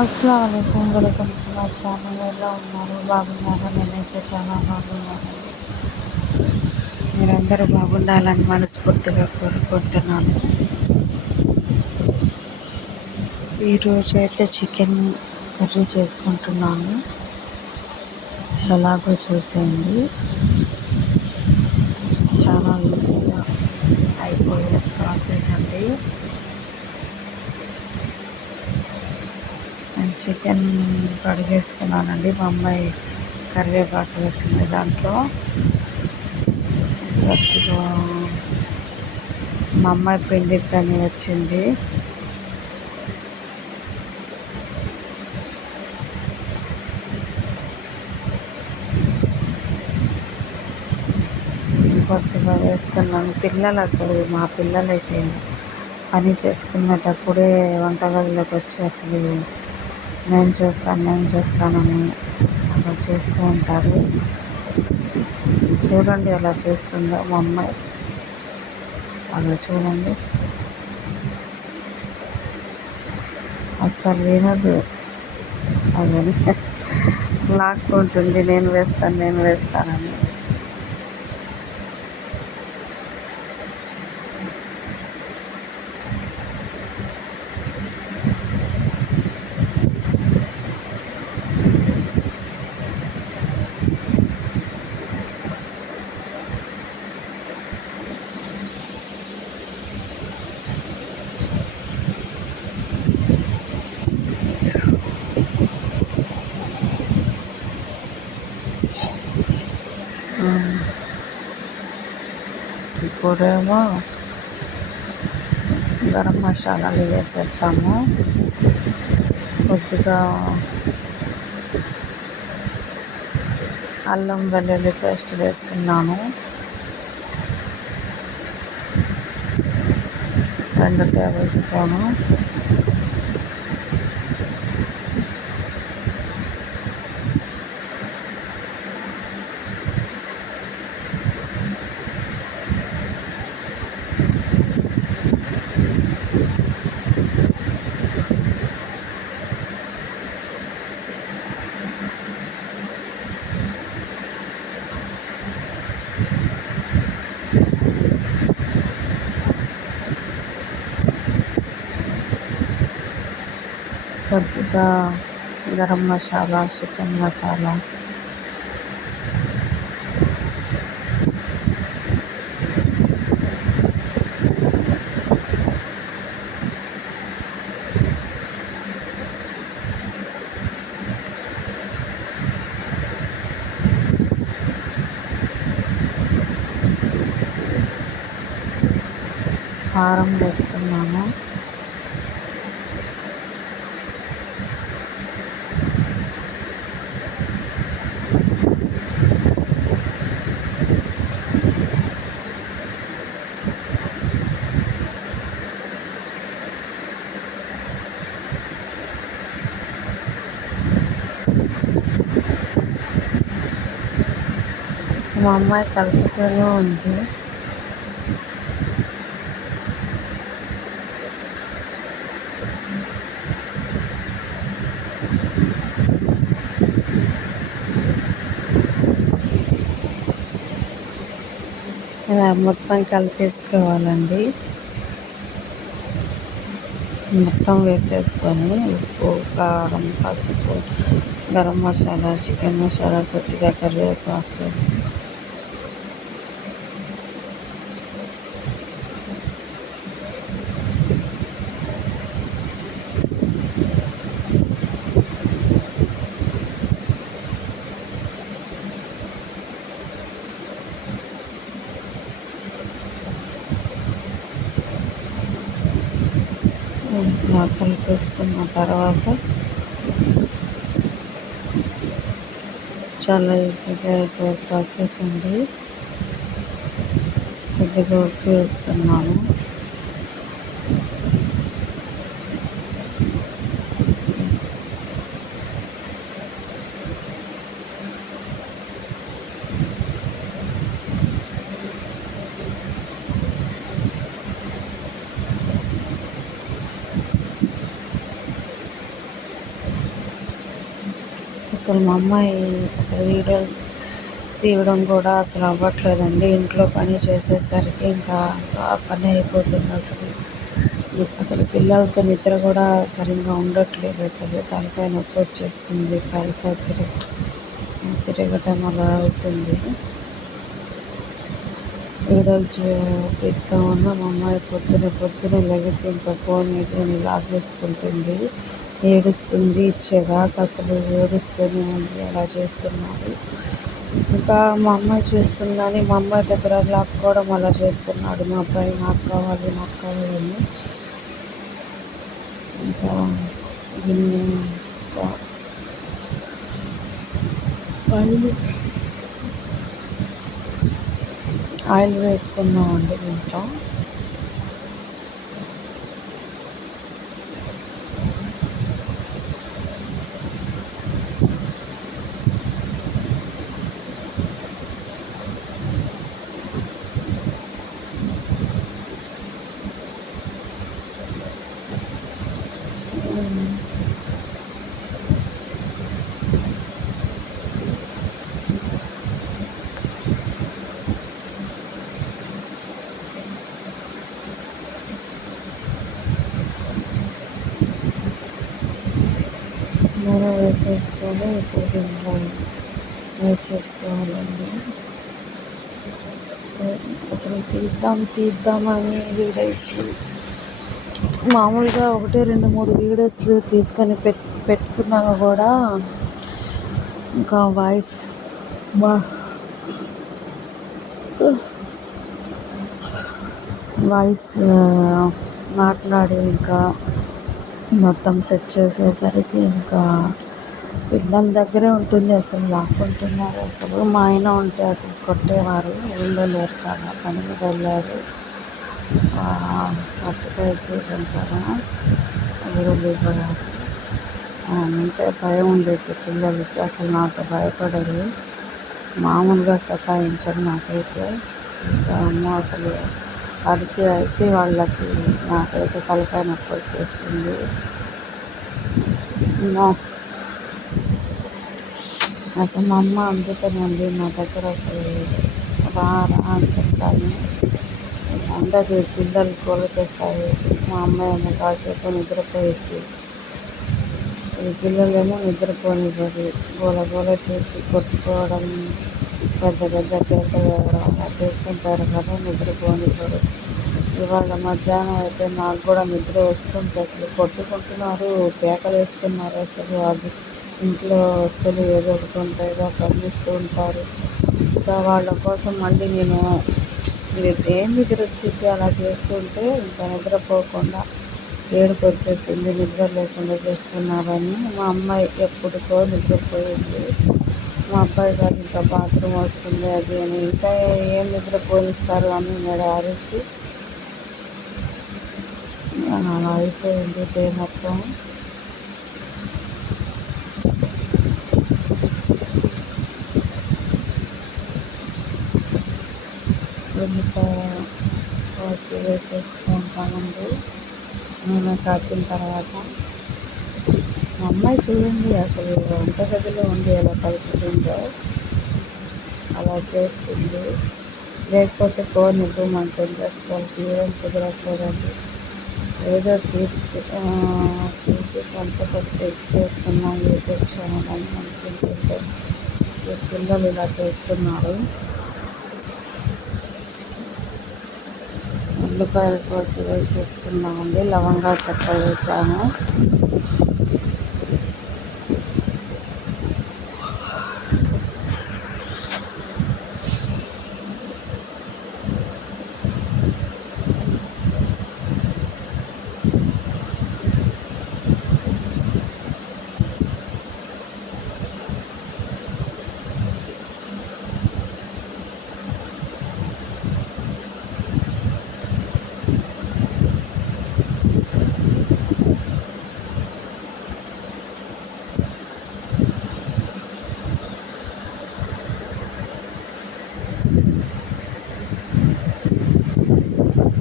అస్సలాము అలైకుం, welcome to my channel. ఎలా ఉన్నారు? బాగున్నారా? నేనైతే చాలా బాగున్నాను. మీరందరూ బాగుండాలని మనస్ఫూర్తిగా కోరుకుంటున్నాను. ఈరోజు అయితే చికెన్ కర్రీ చేసుకుంటున్నాను. ఎలాగో చూసేయండి, చాలా ఈజీగా అయిపోయే ప్రాసెస్ అండి. నేను చికెన్ కడిగేసుకున్నానండి. మా అమ్మాయి కరివేపాకు వేసింది దాంట్లో. కొద్దిగా మా అమ్మాయి పిండిద్దని వచ్చింది. కొద్దిగా వేస్తున్నాను. మా పిల్లలైతే పని చేసుకునేటప్పుడే వంటగదిలోకి వచ్చి అసలు నేను చేస్తానని అలా చేస్తూ ఉంటారు. చూడండి ఎలా చేస్తుందో మా అమ్మాయి. అలా చూడండి, అస్సలు వినదు. అవన్నీ లాక్కుంటుంది, నేను వేస్తానని. ఇప్పుడేమో గరం మసాలాలు వేసేస్తాము. కొద్దిగా అల్లం వెల్లుల్లి పేస్ట్ వేస్తున్నాను. 2 టేబుల్ స్పూను. కొద్దిగా గరం మసాలా, చికెన్ మసాలా, కారం వేస్తున్నాను. మా అమ్మాయి కలుపుతూనే ఉంది. ఇలా మొత్తం కలిపేసుకోవాలండి. మొత్తం వేసేసుకొని ఉప్పు, కారం, పసుపు, గరం మసాలా, చికెన్ మసాలా, కొద్దిగా కరివేపాకు, కలిపేసుకున్న తర్వాత చాలా ఈజీగా అయిపోయే ప్రాసెస్ అండి. కొద్దిగా ఉప్పు వేస్తున్నాను. అసలు మా అమ్మాయి అసలు వీడియో తీయడం కూడా అసలు అవ్వట్లేదండి. ఇంట్లో పని చేసేసరికి ఇంకా ఆ పని అయిపోతుంది. అసలు పిల్లలతో నిద్ర కూడా సరిగ్గా ఉండట్లేదు. అసలు తలకాయ నొప్పి వచ్చేస్తుంది, తలకాయ తిరగటం అలా అవుతుంది. వీడియోలు తీద్దామన్నా మా అమ్మాయి పొద్దున లెగిసి ఇంకా ఫోన్ అని లాగేసుకుంటుంది, ఏడుస్తుంది. ఇచ్చేదాకా అసలు ఏడుస్తూనే ఉంది. అలా చేస్తున్నాడు. ఇంకా మా అమ్మాయి చూస్తుందని మా అమ్మాయి దగ్గర లాక్కోవడం అలా చేస్తున్నాడు. మా అబ్బాయి నాకు కావాలి అని. ఇంకా ఇంకా ఆయిల్ వేసుకుందామండి దీంట్లో. నూనె వేసేసుకొని ఇప్పుడు దీంట్లో వేసేసుకోవాలండి. అసలు తీద్దామని వీడియోస్లు మామూలుగా 1-2-3 వీడియోస్లు తీసుకొని పెట్టుకున్నాక కూడా ఇంకా వాయిస్ మాట్లాడి ఇంకా మొత్తం సెట్ చేసేసరికి ఇంకా పిల్లల దగ్గరే ఉంటుంది. అసలు లాక్కుంటున్నారు. అసలు మా ఆయన ఉంటే అసలు కొట్టేవారు. ఊళ్ళో లేరు కదా, పని మీద వెళ్ళారు. పట్టుకేసి చంపారు. ఊరు ఇవ్వడానికి అంటే భయం ఉండేది పిల్లలకి. అసలు నాకు భయపడరు, మామూలుగా సతాయించరు నాకైతే. అమ్మ అసలు అరిసి వాళ్ళకి నాకైతే తలకాయ నొప్పి వచ్చేస్తుంది. అసలు మా అమ్మ అందుకనండి నా దగ్గర అసలు రా అని చెప్తాను. అందరూ పిల్లలు గోల చేస్తారు. మా అమ్మాయి కాసేపు నిద్రపోయింది. ఈ పిల్లలేమో నిద్రపోనివ్వరు. గోల చేసి కొట్టుకోవడం, పెద్ద కేకలు అలా చేస్తుంటారు కదా, నిద్రపోనివ్వరు. ఇవాళ మధ్యాహ్నం అయితే నాకు కూడా నిద్ర వస్తుంటే అసలు కొట్టుకుంటున్నారు, కేకలు వేస్తున్నారు. అసలు అది ఇంట్లో వస్తువులు ఏదో ఒకటి ఉంటాయిగా, కనిపిస్తూ ఉంటారు. ఇంకా వాళ్ళ కోసం మళ్ళీ నేను ఏం నిద్ర వచ్చింది అలా చేస్తుంటే ఇంకా నిద్రపోకుండా ఏడుపు వచ్చేసింది. నిద్ర లేకుండా చేస్తున్నారని మా అమ్మాయి ఎప్పుడుకో నిద్రపోయింది. మా అబ్బాయి గారు ఇంకా బాత్రూమ్ వస్తుంది అది అని ఇంకా ఏం నిద్రపోయిస్తారు అని నేను అరిచి అలా అయిపోయింది డే మొత్తం. వచ్చి వేసేసుకుంటామండి. నూనె కాచిన తర్వాత మా అమ్మాయి చూడండి అసలు వంటగదిలో ఉండి ఎలా కలుపుతుందో అలా చేస్తుంది. లేకపోతే ఫోన్ ఇవ్వమంటుంది. అసలు తీయడం కుదరట్లేదండి. ఏదో తీసి కొంత చేసుకున్నాం యూట్యూబ్ ఛానల్ అని అనుకుంటుంటే ఈ పిల్లలు ఇలా చేస్తున్నారు. ఉల్లిపాయలు కోసి వేసేసుకున్నామండి. లవంగా చెక్క వేసాము.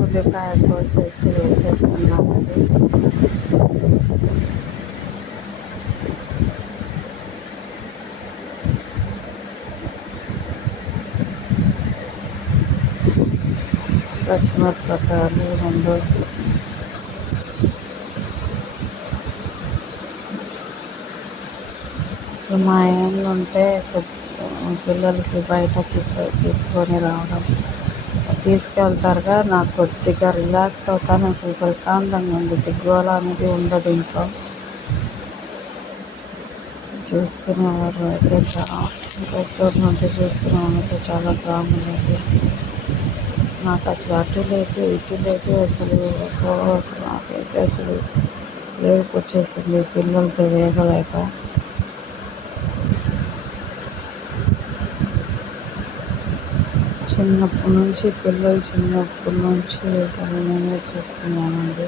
ఉల్లిపాయ కోసేసి వేసేసుకున్నామండి. పచ్చిమిరపకాయలు 2, అసలు మా ఏళ్ళు ఉంటే పిల్లలకి బయట తిప్పుకొని రావడం తీసుకెళ్తారుగా. నాకు కొద్దిగా రిలాక్స్ అవుతాను, అసలు ప్రశాంతంగా ఉంది, దిగ్గోల అనేది ఉండదు ఇంట్లో. చూసుకునేవారు అయితే చాలా పెద్దోడు నుండి చూసుకునే వాళ్ళతో చాలా బాగుండేది. నాకు అసలు అటు లేదు ఇటు లేదు, అసలు నాకైతే అసలు ఏడుపు వచ్చేసింది పిల్లలతో వేగలేక. చిన్నప్పటి నుంచి అసలు నేనే చూసుకున్నానండి.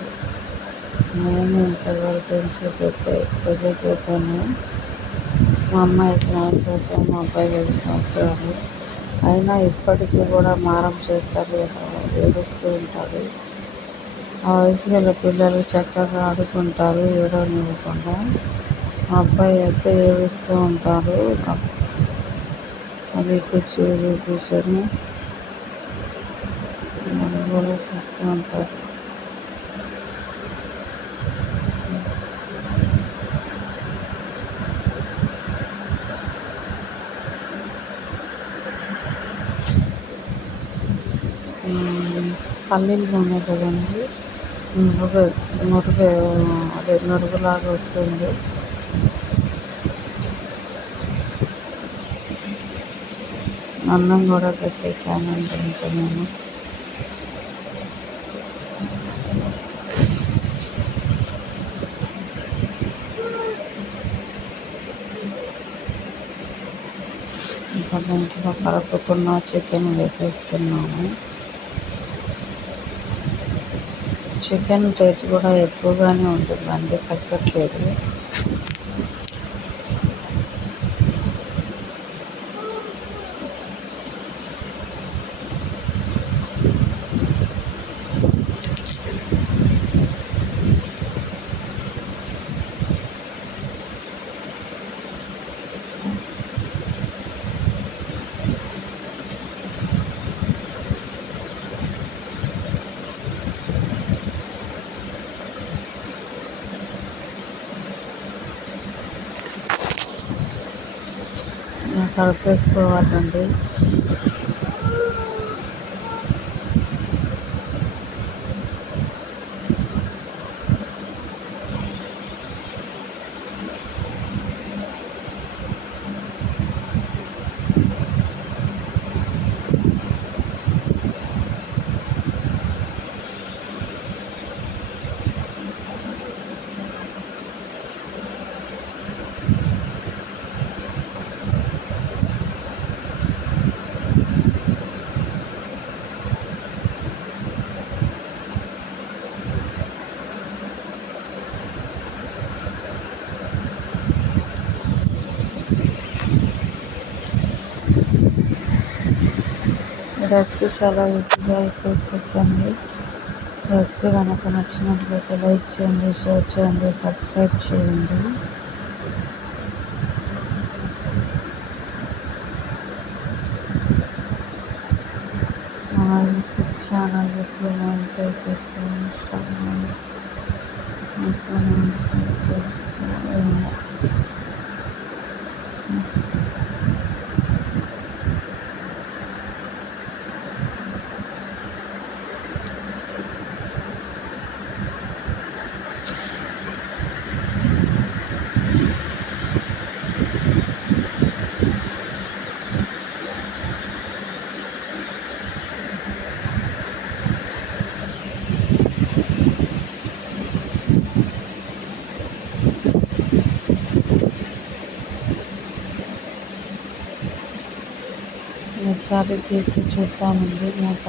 నేను ఇంతవరకు పెంచి పెద్ద చేశాను. మా అమ్మాయికి 4 సంవత్సరాలు, మా అబ్బాయికి 5 సంవత్సరాలు. అయినా ఇప్పటికీ కూడా మారం చేస్తారు, ఏడుస్తూ ఉంటారు. ఆ వయసు గల పిల్లలు చక్కగా ఆడుకుంటారు ఏడవనివ్వకుండా. మా అబ్బాయి అయితే ఏడుస్తూ ఉంటారు, అది కూర్చొని కూడా చూస్తూ ఉంటారు. పల్లీలు నూనె కదండి, నురుగులాగా వస్తుంది. అన్నం కూడా పెట్టేసానండి ఇంకా నేను. ఇంకా దాంట్లో కలుపుకున్న చికెన్ వేసేస్తున్నాము. చికెన్ రేట్ కూడా ఎక్కువగానే ఉంటుందండి, తగ్గట్లేదు. కలిపేసుకోవాలండి. రెసిపీ చాలా ఈజీగా అయిపోతుంది. రెసిపీ కనుక నచ్చినట్లయితే లైక్ చేయండి, షేర్ చేయండి, సబ్స్క్రైబ్ చేయండి. మా యూట్యూబ్ ఛానల్ ఇంప్లిమెంట్ చేసే ఒకసారి తీసి చూద్దామండి మూత.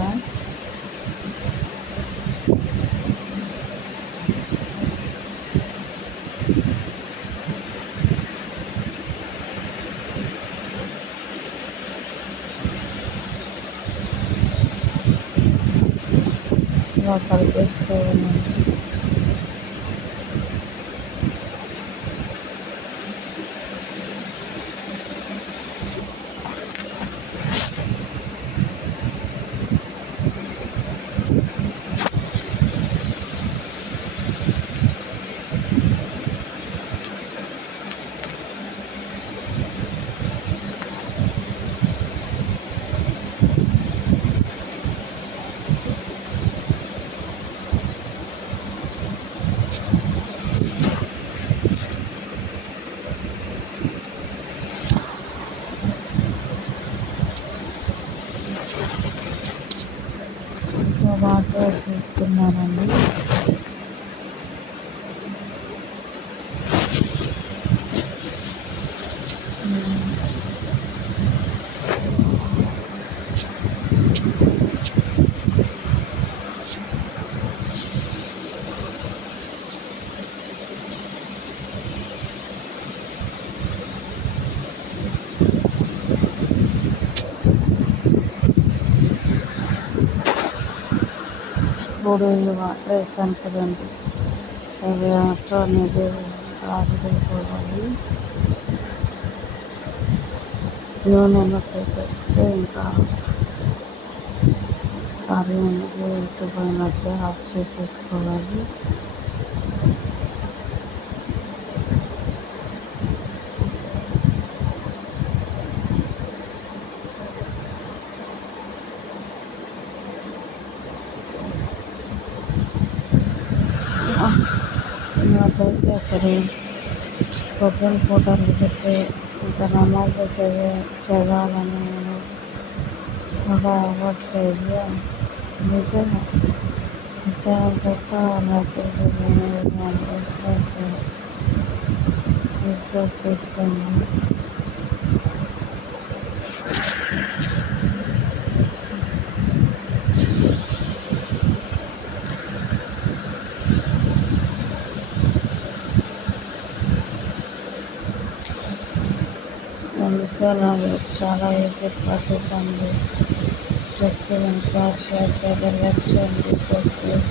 ఇలా కలిపేసుకోవాలండి. చూస్తున్నానండి. ఇప్పుడు ఈ వాటర్ వేసాను కదండి, అవి వాటర్ అనేది ఆవిరైపోవాలి. నూనెను పెట్టేస్తే ఇంకా కర్రీ అనేది ఉడికిపోయినట్టే ఆఫ్ చేసేసుకోవాలి. నాకైతే అసలు కొబ్బరి పూటలు వేస్తే ఇంకా నమాజ్ చదవాలని నేను కూడా అవ్వట్లేదు. నిజంగా జాగ్రత్త లేకపోతే ఇంట్లో చేస్తాను. అందుకే నాకు చాలా ఈజీ ప్రాసెస్ అండి. రెసిపీ క్లాస్ లైక్ చేయండి, సబ్స్క్రైబ్